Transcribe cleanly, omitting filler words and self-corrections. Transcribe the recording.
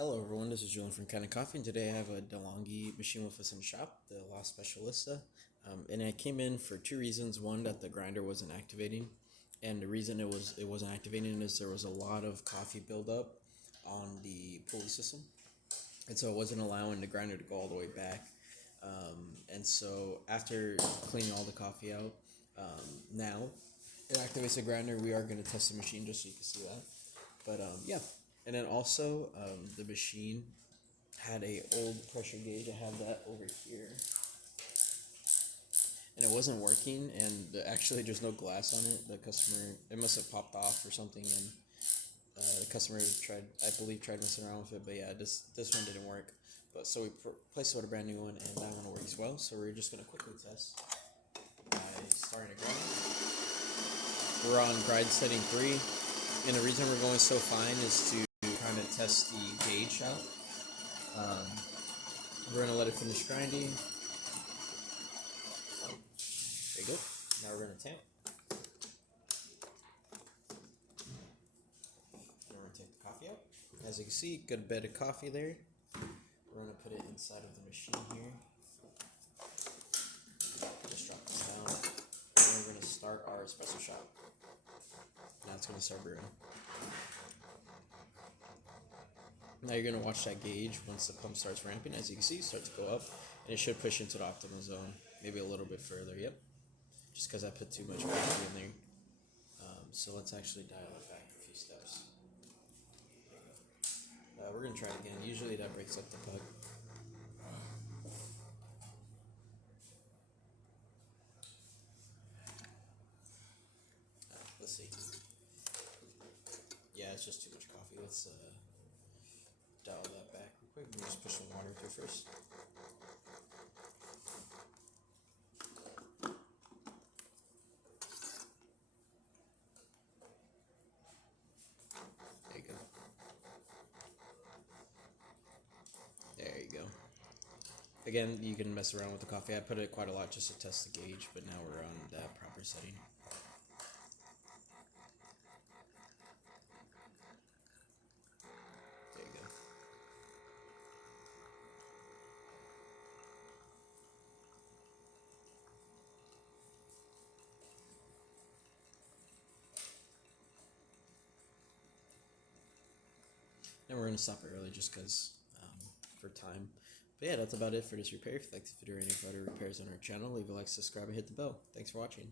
Hello everyone, this is Julian from Kanen Coffee, and today I have a DeLonghi machine with us in the shop, the La Specialista. And I came in for two reasons. One, that the grinder wasn't activating, and the reason it wasn't activating is there was a lot of coffee buildup on the pulley system, and so it wasn't allowing the grinder to go all the way back. And so after cleaning all the coffee out, now it activates the grinder. We are going to test the machine just so you can see that. But yeah. And then also, the machine had a old pressure gauge. I have that over here, and it wasn't working. And actually, there's no glass on it. The customer, it must have popped off or something, and the customer tried messing around with it. But yeah, this one didn't work. But so we placed it with a brand new one, and that one works well. So we're just gonna quickly test by starting to grind. We're on grind setting 3, and the reason we're going so fine is to kind of test the gauge out. We're going to let it finish grinding. There you go. Now we're going to tamp. Now we're going to take the coffee out. As you can see, good bed of coffee there. We're going to put it inside of the machine here. Just drop this down. And we're going to start our espresso shot. Now it's going to start brewing. Now you're going to watch that gauge once the pump starts ramping. As you can see, it starts to go up, and it should push into the optimal zone, maybe a little bit further. Yep, just because I put too much coffee in there. So let's actually dial it back a few steps. We're going to try it again. Usually that breaks up the puck. Let's see. Yeah, it's just too much coffee. Let's dial that back real quick. Let me just push some water through first. There you go. There you go. Again, you can mess around with the coffee. I put it quite a lot just to test the gauge, but now we're on that proper setting. There you go. And we're going to stop it early just because for time. But yeah, that's about it for this repair. If you'd like to do any further repairs on our channel, leave a like, subscribe, and hit the bell. Thanks for watching.